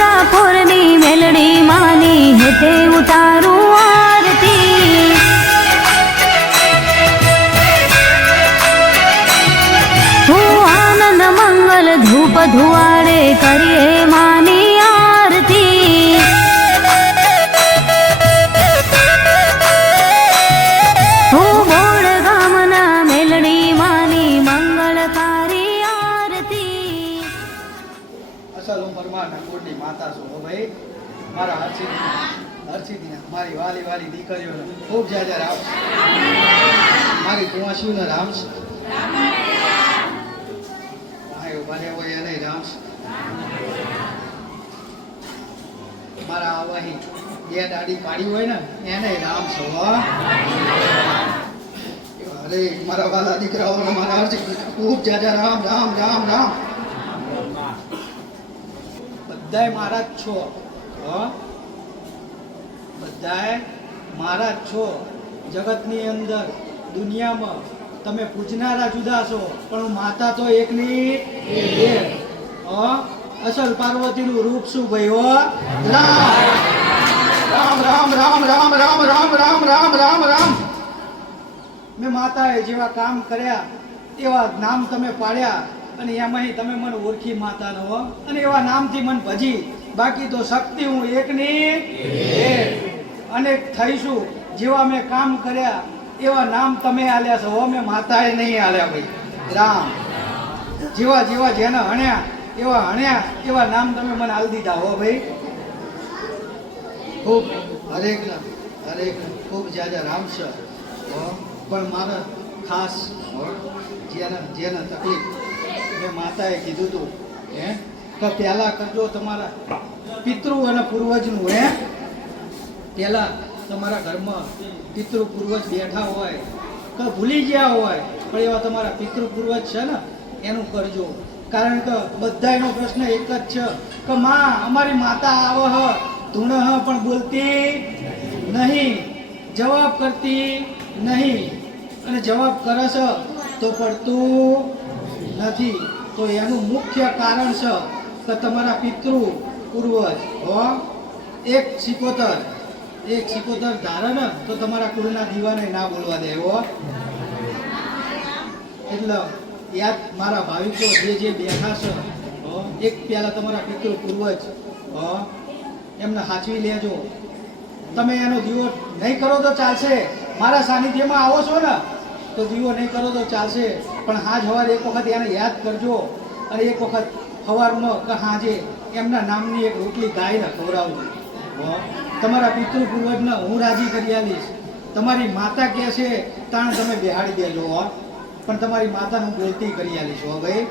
મીઠાપુરની મેલડી માની હેતે હું માતા છો. ભાઈ, મારા હર્ષિત હર્ષિતને મારી વાલી વાલી દીકરીઓને ખૂબ જાજા રામ. મારી કુંવાસીઓને રામ છે. ભાઈઓ બને હોય એને રામશ મારા આવાહી, બે દાડી પાડી હોય ને એને રામ છે અરે, મારા વાલા દીકરાઓને મારા હર્ષિત ખૂબ જાજા રામ રામ રામ રામ. બધાય મારા જ છો. બધાય મારા જ છો જગતની અંદર દુનિયામાં. તમે પૂજનારા જુદા છો પણ માતા તો એકની એક. અસલ પાર્વતીનું રૂપ શું ભાઈ હો? રામ. રામ રામ રામ રામ રામ રામ રામ રામ રામ. મેં માતાએ જેવા કામ કર્યા એવા નામ તમે પાડ્યા. અને એમાંય તમે મને ઓળખી માતાનો હો અને એવા નામથી મને ભજી. બાકી તો શક્તિ હું એકની અને થઈશું. જેવા મેં કામ કર્યા, એવા નામ તમે આલ્યા છો. મેં માતાએ નહીં આલ્યા ભાઈ. રામ. જેવા જેવા જેને હણ્યા, એવા હણ્યા, એવા નામ તમે મને આલ દીધા હો ભાઈ. ખૂબ. હરેક હરેક ખૂબ જ્યાં રામ છે પણ મારે ખાસ જેને જેને તકલીફ મેં માતાએ કીધું હતું હે? તો પહેલાં કરજો તમારા પિતૃ અને પૂર્વજનું, હે? પહેલાં તમારા ઘરમાં પિતૃ પૂર્વજ બેઠા હોય તો ભૂલી ગયા હોય, પણ એવા તમારા પિતૃ પૂર્વજ છે ને, એનું કરજો. કારણ કે બધાયનો પ્રશ્ન એક જ છે કે માં, અમારી માતા આવ ધૂણ પણ બોલતી નહીં, જવાબ કરતી નહીં. અને જવાબ કરશ તો પડતું નથી, તો એનું મુખ્ય કારણ છે કે તમારા પિતૃ પૂર્વજ, હો? એક સિકોતર એક સિકોતર ધારે ને, તો તમારા કુળના દીવાને ના બોલવા દે, હો? એટલે યાદ મારા ભાવિકો, જે જે બેઠા છે એક પહેલા તમારા પિતૃ પૂર્વજ એમને સાચવી લેજો. તમે એનો દીવો નહીં કરો તો ચાલશે. મારા સાનિધ્યમાં આવો છો ને, તો દીવો નહીં કરો તો ચાલશે. પણ હાજ સવારે એક વખત એને યાદ કરજો અને એક વખત સવારમાં કે હાજે એમના નામની એક રોટલી ગાયને ખવડાવજો. તમારા પિતૃ પૂર્વજને હું રાજી કરી આવીશ. તમારી માતા કહે છે, તાણ તમે બિહાડી દેજો પણ તમારી માતાને હું બોલતી કરી આવીશ, હો ભાઈ.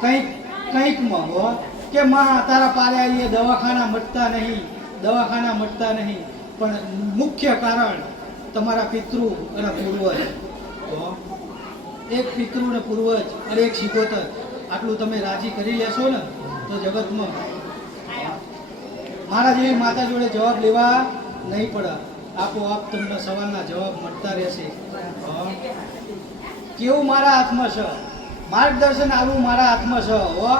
કંઈક કંઈકમાં હો. કે માં, તારા પારે દવાખાના મટતા નહીં, દવાખાના મટતા નહીં. પણ મુખ્ય કારણ તમારા પિતૃ અને પૂર્વજ. એક પિતૃ અને પૂર્વજ અને એક શિકોતર આટલું તમે રાજી કરી લેશો ને, તો જગતમાં મારા જેવી માતા જોડે જવાબ લેવા નહીં પડે. આપોઆપ તમને સવાલના જવાબ મળતા રહેશે. કેવું મારા હાથમાં છે? માર્ગદર્શન આવવું મારા હાથમાં છે, હો.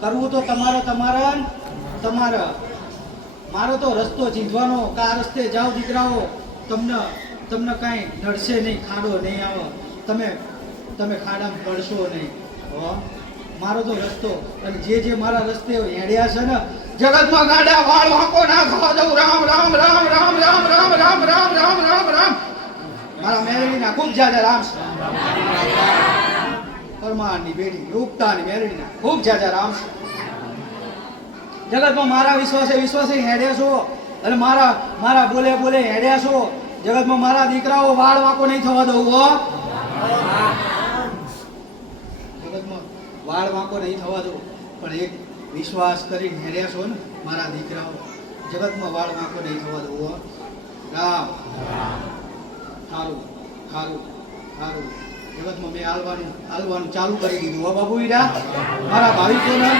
કરવું તો તમારે, તમારા તમારા. મારો તો રસ્તો ચીંધવાનો, કે રસ્તે જાઓ દીકરાઓ, તમને તમને કાંઈ નડશે નહીં ખાડો નહીં આવે તમે તમે ખાડામાં પડશો નહીં હો મારો તો રસ્તો અને જે જે મારા રસ્તે હેડ્યા છે ને જગતમાં ગાડા વાળ વાંકો ના ખાવા દઉં રામ રામ રામ રામ રામ રામ રામ રામ રામ રામ રામ મારા મેરડીના ખૂબ જાજા રામ છે પરમારની બેડી રૂપતાની મેરડીના ખૂબ જાજા રામ જગતમાં મારા વિશ્વાસે વિશ્વાસે હેડ્યા છો અને મારા મારા બોલે બોલે હેડ્યા છો જગતમાં મારા દીકરાઓ વાળ વાંકો નહીં થવા દઉં, હો. જગતમાં વાળ વાંકો નહીં થવા દઉં. પણ એક વિશ્વાસ કરીને હેડ્યા છો ને, મારા દીકરાઓ, જગતમાં વાળ વાંકો નહીં થવા દઉં, હો. રામ. સારું સારું સારું જગતમાં મેં હાલવાનું હાલવાનું ચાલુ કરી દીધું, હો બાબુ ઈરા. મારા ભાવિકોને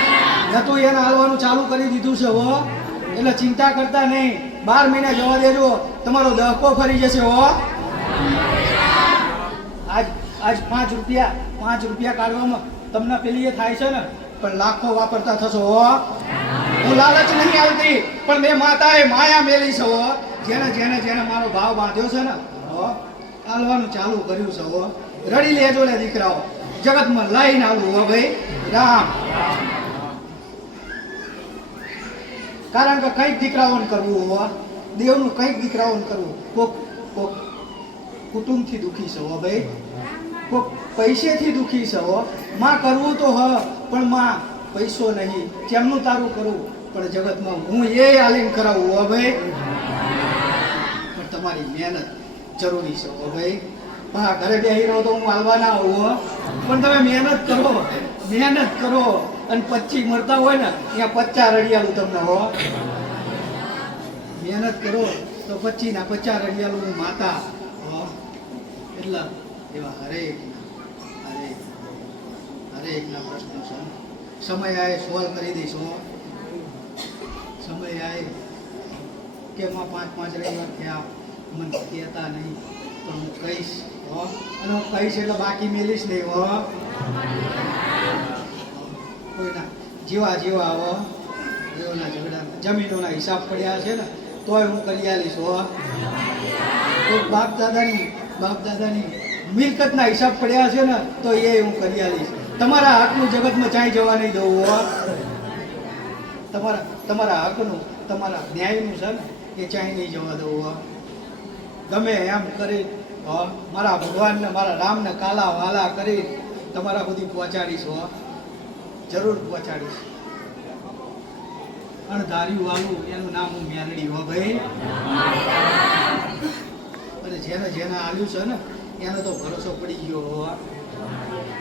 નતું એને હાલવાનું ચાલુ કરી દીધું છે, હો. એટલે ચિંતા કરતા નહીં. બાર મહિના જવા દેજો. તમારો દહકો ફરી જશે હો. આજ આજ પાંચ રૂપિયા પાંચ રૂપિયા કાઢવામાં તમને પેલી એ થાય છે ને, પણ લાખો વાપરતા થશો હો. હું લાલચ નહીં આવતી પણ મેં માતાએ માયા મેલી છે હો. જેને જેને જેને મારો ભાવ બાંધ્યો છે ને, હો હાલવાનું ચાલુ કર્યું છે હો. રડી લેજો ને દીકરાઓ. જગતમાં લઈને આવું હો ભાઈ. રામ. કારણ કે કંઈક દીકરાઓને કરવું હો. દેવનું કંઈક દીકરાઓને કરવું. કોક કોક કુટુંબથી દુઃખી છે ભાઈ? કોક પૈસેથી દુઃખી છે માં કરવું તો હ, પણ માં પૈસો નહીં. કેમનું તારું કરવું, પણ જગતમાં હું એ આલીન કરાવું, હો ભાઈ? પણ તમારી મહેનત જરૂરી છે, હો ભાઈ. હા ઘરે બેહી રહો તો હું હાલવા ના આવું પણ તમે મહેનત કરો મહેનત કરો. અને પચી મળતા હોય ને, ત્યાં પચાસ રડિયાલું તમને, હો. મહેનત કરો તો પચી ના પચાસ રડિયાલું માતા. એટલા એવા હરેક હરે હરેકના પ્રશ્નો છે. સમય આવે સોલ્વ કરી દઈશ સમય આવે કે માં પાંચ પાંચ રવિવાર થયા. મને કહેતા નહીં તો હું કહીશ, હો. અને હું કહીશ એટલે બાકી મેલીશ નહીં હો. કોઈના જેવા જેવા, હો. એઓના ઝઘડા, જમીનોના હિસાબ પડ્યા છે ને. તોય હું કરી આલીશ હો. કોઈ બાપ દાદાની બાપ દાદાની મિલકતના હિસાબ પડ્યા છે ને, તો એ હું કરી આલીશ તમારા હાથનું જગતમાં ચાઈ જવા નહીં દઉં, હો. તમારા તમારા હકનું તમારા ન્યાયનું છે ને, એ ચાઈ નહીં જવા દઉં, હો. ગમે એમ કરી મારા ભગવાનને, મારા રામને કાલા વાલા કરી તમારા બધી પહોંચાડીશ, હો. જરૂર પહોંચાડીશ. અણધાર્યું વાલું, એનું નામ હું મેરડી હો ભાઈ. અને જેને જેને આવ્યું છે ને, એનો તો ભરોસો પડી ગયો હો.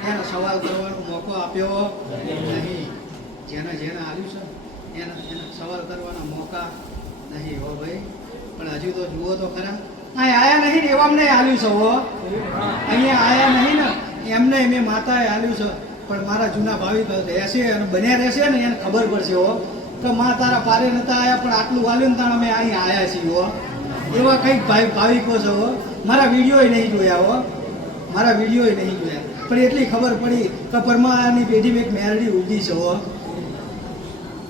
એને સવાલ કરવાનો મોકો આપ્યો નહીં, જેને જેને આવ્યું છે એને એને સવાલ કરવાના મોકા નહીં હો ભાઈ. પણ હજુ તો જુઓ તો ખરા. અહીં આયા નહીં ને એવામને આવ્યું છે હો. અહીંયા આયા નહીં ને, એમને મેં માતાએ આવ્યું છે. પણ મારા જૂના ભાવિક રહેશે અને બન્યા રહેશે ને, એને ખબર પડશે હો. કે માં તારા પારે નતા આયા, પણ આટલું વાલ્યું તાણ અમે અહીં આયા છીએ, હો. એવા કંઈક ભાઈ ભાવિકો છે, હો. મારા વીડિયો નહીં જોયા, હો. મારા વીડિયો નહીં જોયા. પણ એટલી ખબર પડી કે પરમાની પેઢીમાં એક મેરડી ઊભી છે, હો.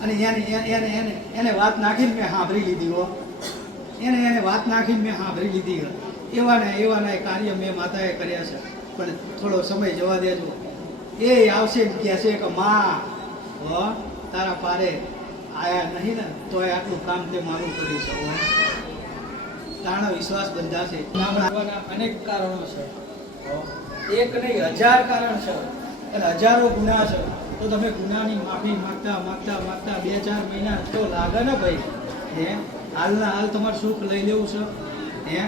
અને એને એને એને એને વાત નાખીને મેં સાંભળી લીધી, હો. એને એને વાત નાખીને મેં સાંભળી લીધી, હો. એવા ને એવા ને કાર્ય મેં માતાએ કર્યા છે. પણ થોડો સમય જવા દેજો. એ આવશે કહેશે કે, માં તારા પારે આયા નહીં ને, તોય આટલું કામ તે મારું કરી હો તાણો વિશ્વાસ બંધાશે. અનેક કારણો છે. એક નહીં, હજાર કારણ છે. અને હજારો ગુના છે. તો તમે ગુનાની માફી માગતા માગતા માગતા બે ચાર મહિના તો લાગે ને ભાઈ. હે? હાલના હાલ તમારે સુખ લઈ લેવું છે? હે?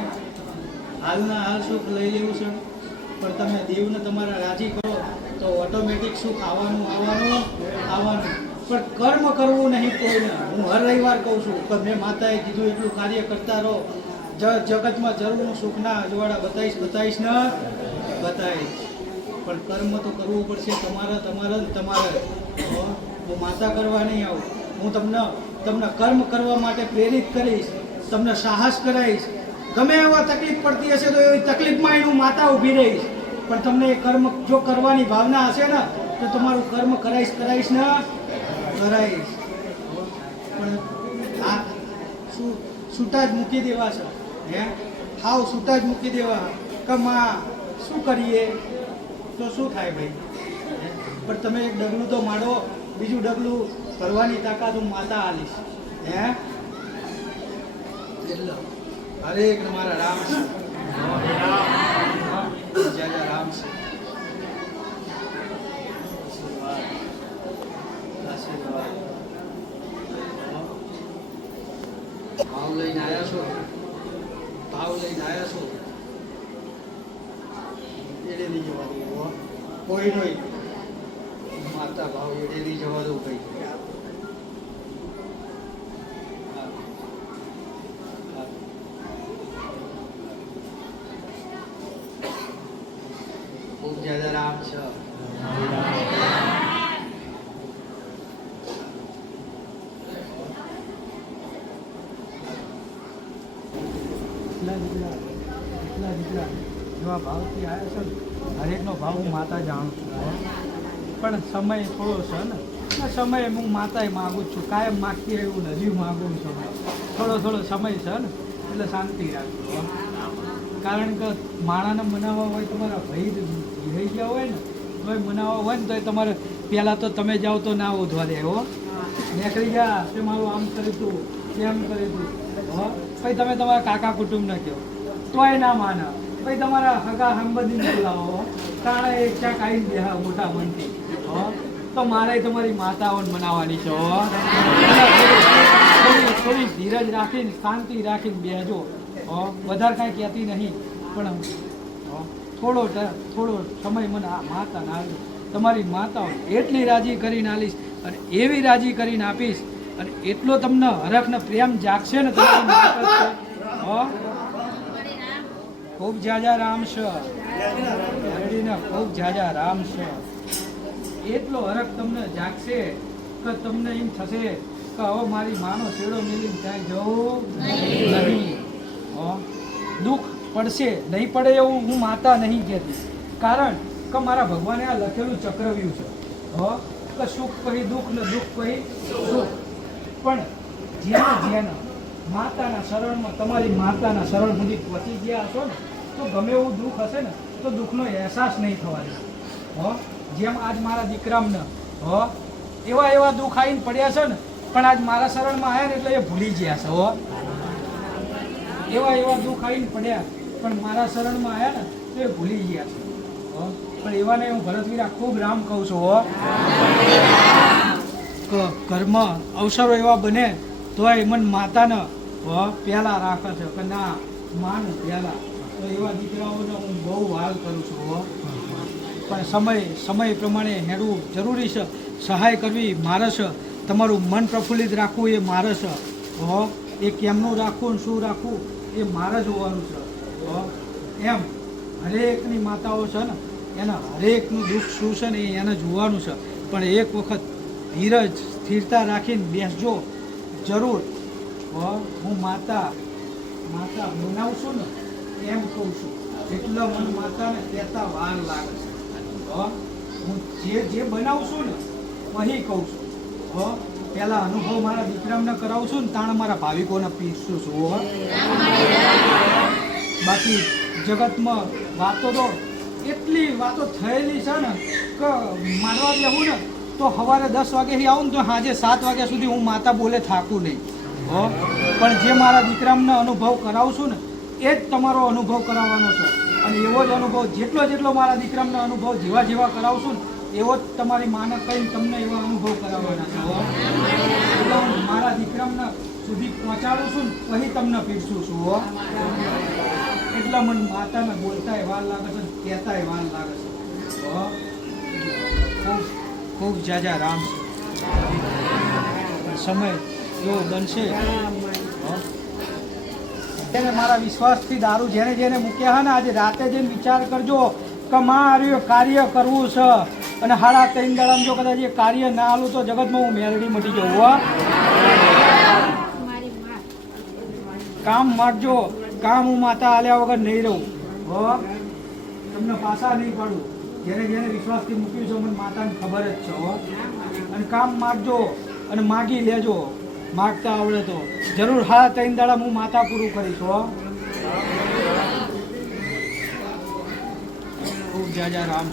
હાલના હાલ સુખ લઈ લેવું છે? પણ તમે દેવને તમારા રાજી કરો, તો ઓટોમેટિક સુખ આવવાનું આવવાનું આવવાનું. પણ કર્મ કરવું નહીં કોઈને. હું હર રવિવાર કહું છું કે મેં માતાએ કીધું એટલું કાર્ય કરતા રહો. જગતમાં જરૂર સુખના અજવાળા બતાવીશ બતાવીશ ને બતાવીશ. પણ કર્મ તો કરવું પડશે તમારે તમારે ને તમારે. હો, માતા કરવા નહીં આવું. હું તમને તમને કર્મ કરવા માટે પ્રેરિત કરીશ તમને સાહસ કરાવીશ. ગમે એવા તકલીફ પડતી હશે તો એવી તકલીફમાં એનું માતા ઊભી રહીશ. પણ તમને એ કર્મ જો કરવાની ભાવના હશે ને તો તમારું કર્મ કરાઈશ કરાઈશ ને કરાઈશ પણ આ શું છૂટા જ મૂકી દેવા છે. હે? હાવ છૂટા જ મૂકી દેવા. કમા શું કરીએ? તો શું થાય ભાઈ? પણ તમે એક ડગલું તો માડો બીજું ડગલું કરવાની તાકાત હું માતા આલીશ. હે? એટલે હરે એક મારા રામ છે. જય રામ છે. ભાવ લઈને આવ્યા છો? ભાવ લઈને આવ્યા છો? એડે નહીં જવા દઉં કોઈ નહીં માતા ભાવ એડે નહીં જવા દઉં કઈ. ખૂબ જ્યાદા રામ છે એટલા જેટલા એટલા જેટલા એવા ભાવથી આવ્યા છે ને હરેકનો ભાવ હું માતા જાણું છું હો. પણ સમય થોડો છે ને. સમય હું માતાએ માગું છું. કાયમ માગતી એવું નથી માગું છું. થોડો થોડો સમય છે ને, એટલે શાંતિ રાખજો કારણ કે માણાને મનાવવા હોય તમારા ભાઈ રહી ગયા હોય ને, તોય મનાવવા હોય ને તોય તમારે પહેલાં તો તમે જાઓ તો ના ઉધવા દે હો. નીકળી ગયા, તે મારું આમ કર્યું તું તેમ કર્યું તું. હો? પછી તમે તમારા કાકા કુટુંબને કહો. તોય ના માના. પછી તમારા હગા સંબંધીને બોલાવો તાણે એક ચાક આવીને બેહા મોટા મનથી હો. તો મારે તમારી માતાઓને મનાવવાની છે થોડી ધીરજ રાખીને, શાંતિ રાખીને બેહજો વધારે કાંઈ કહેતી નહીં, પણ થોડો થોડો સમય મને આ માતા ના તમારી માતાઓ એટલી રાજી કરીને આલીશ અને એવી રાજી કરીને આપીશ અને એટલો તમને હરખને પ્રેમ જાગશે ને છે. ખૂબ જાજા રામ છે. ખૂબ જાજા રામ છે. એટલો હરખ તમને જાગશે કે તમને એમ થશે કે હવે મારી માનો શેડો મેલીને ક્યાંય જવું નહીં. દુઃખ પડશે, નહીં પડે એવું હું માતા નહીં કહેતી. કારણ કે મારા ભગવાને આ લખેલું ચક્રવ્યું છે. હો? કે સુખ કહી દુઃખ ને દુઃખ કહી સુખ. પણ જેને જેને માતાના શરણમાં તમારી માતાના શરણ સુધી પહોંચી ગયા હશો ને, તો ગમે એવું દુઃખ હશે ને, તો દુઃખનો અહેસાસ નહીં થવા દે હો? જેમ આજ મારા દીકરામને, હો, એવા એવા દુઃખ આવીને પડ્યા છે ને, પણ આજ મારા શરણમાં આવ્યા ને એટલે એ ભૂલી ગયા છે, હો. એવા એવા દુઃખ આવીને પડ્યા, પણ મારા શરણમાં આવ્યા ને, તો એ ભૂલી ગયા છે, હો. પણ એવાને હું ભરતવીરા ખૂબ રામ કહું છું, હો. કે ઘરમાં અવસરો એવા બને, તોય મન માતાને, હો પહેલાં રાખે છે, કે ના, માન પહેલાં તો એવા દીકરાઓને હું બહુ વાલ કરું છું, હો. પણ સમય સમય પ્રમાણે હેડવું જરૂરી છે. સહાય કરવી મારે છે. તમારું મન પ્રફુલ્લિત રાખવું એ મારે છે. હો, એ કેમનું રાખવું શું રાખવું એ મારે હોવાનું છે. હો, એમ હરેકની માતાઓ છે ને, એના હરેકનું દુઃખ શું છે ને એને જોવાનું છે. પણ એક વખત ધીરજ, સ્થિરતા રાખીને બેસજો. જરૂર. હો, હું માતા માતા બનાવશું ને, એમ કહું છું. એટલે મને માતાને કહેતા વાર લાગે છે. હો જે જે બનાવું છું ને અહીં કહું છું. હ પહેલા અનુભવ મારા દીકરામને કરાવું છું ને, તાણ મારા ભાવિકોને પીરસું છું, હો. બાકી જગતમાં વાતો તો એટલી વાતો થયેલી છે ને, કે માનવા બેહું ને, તો સવારે દસ વાગ્યાથી આવું ને, તો સાંજે સાત વાગ્યા સુધી હું માતા બોલે થાકું નહીં. હો, પણ જે મારા દીકરામને અનુભવ કરાવું છું ને, એ જ તમારો અનુભવ કરાવવાનો છે. અને એવો જ અનુભવ, જેટલો જેટલો મારા દીકરાનો અનુભવ જેવા જેવા કરાવશું ને, એવો જ તમારી માને કહીને તમને એવા અનુભવ કરાવવાના છે. એટલે હું મારા દીકરાના સુધી પહોંચાડું છું ને, પછી તમને પીરસું છું, હો. એટલા મને માતાને બોલતાય વાર લાગે છે ને, કહેતાય વાર લાગે છે. હો. ખૂબ ખૂબ જાજા રામ સમય એવો બનશે. હો. જેને મારા વિશ્વાસથી દારૂ જેને જેને મૂક્યા હે ને, આજે રાતે જઈને વિચાર કરજો કે મારું કાર્ય કરવું છે. અને હાડા ત્રણ દાડામાં જો કદાચ એ કાર્ય ના આલું તો જગતમાં હું મેલડી મટી જવું હો. કામ માગજો. કામ હું માતા આલ્યા વગર નહીં રહું, હો. તમને પાછા નહીં પાડું. જેને જેને વિશ્વાસથી મૂક્યું છે, મને માતાને ખબર જ છે, હો. અને કામ માગજો અને માગી લેજો. માગતા આવડે તો. જરૂર હા, ત્રણ દાડા હું માથા પૂરું કરીશ, હો. ખૂબ જા રામ રામ